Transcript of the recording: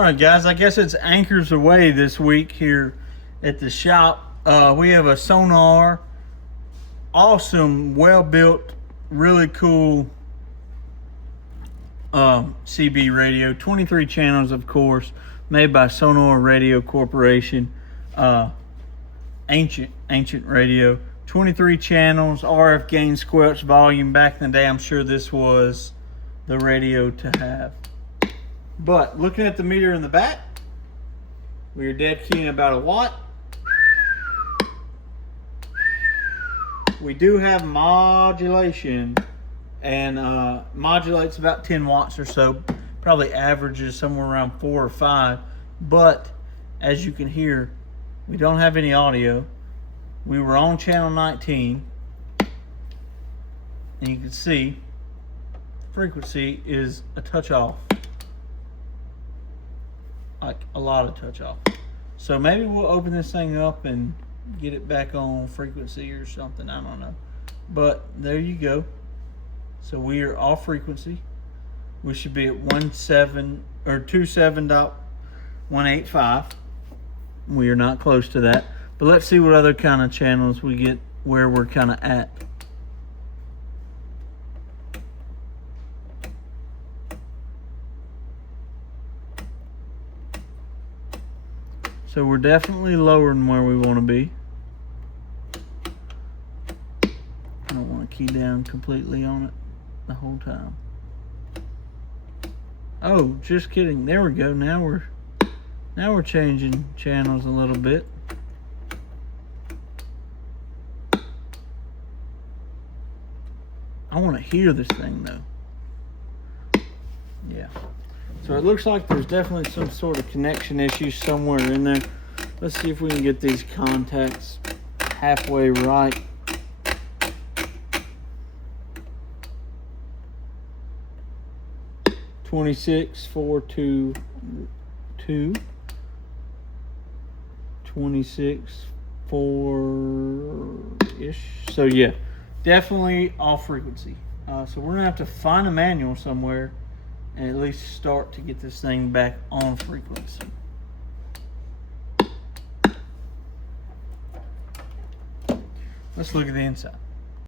All right, guys, I guess it's anchors away this week here at the shop. We have a Sonar, awesome, well-built, really cool CB radio. 23 channels, of course, made by Sonar Radio Corporation. Ancient radio. 23 channels, RF gain, squelch, volume. Back in the day, I'm sure this was the radio to have. But looking at the meter in the back, we are dead keying about 1 watt. We do have modulation, and modulates about 10 watts or so. Probably averages somewhere around 4 or 5. But as you can hear, we don't have any audio. We were on channel 19, and you can see frequency is a touch off. Like a lot of touch off. So maybe we'll open this thing up and get it back on frequency or something. I don't know. But there you go. So we are off frequency. We should be at 27.185. We are not close to that. But let's see what other kind of channels we get where we're kind of at. So we're definitely lower than where we want to be. I don't want to key down completely on it the whole time. Oh, just kidding. There we go. Now we're changing channels a little bit. I want to hear this thing though. Yeah. So it looks like there's definitely some sort of connection issue somewhere in there. Let's see if we can get these contacts halfway right. (26.422) 26.4-ish. So yeah, definitely off frequency. So we're gonna have to find a manual somewhere and at least start to get this thing back on frequency. Let's look at the inside.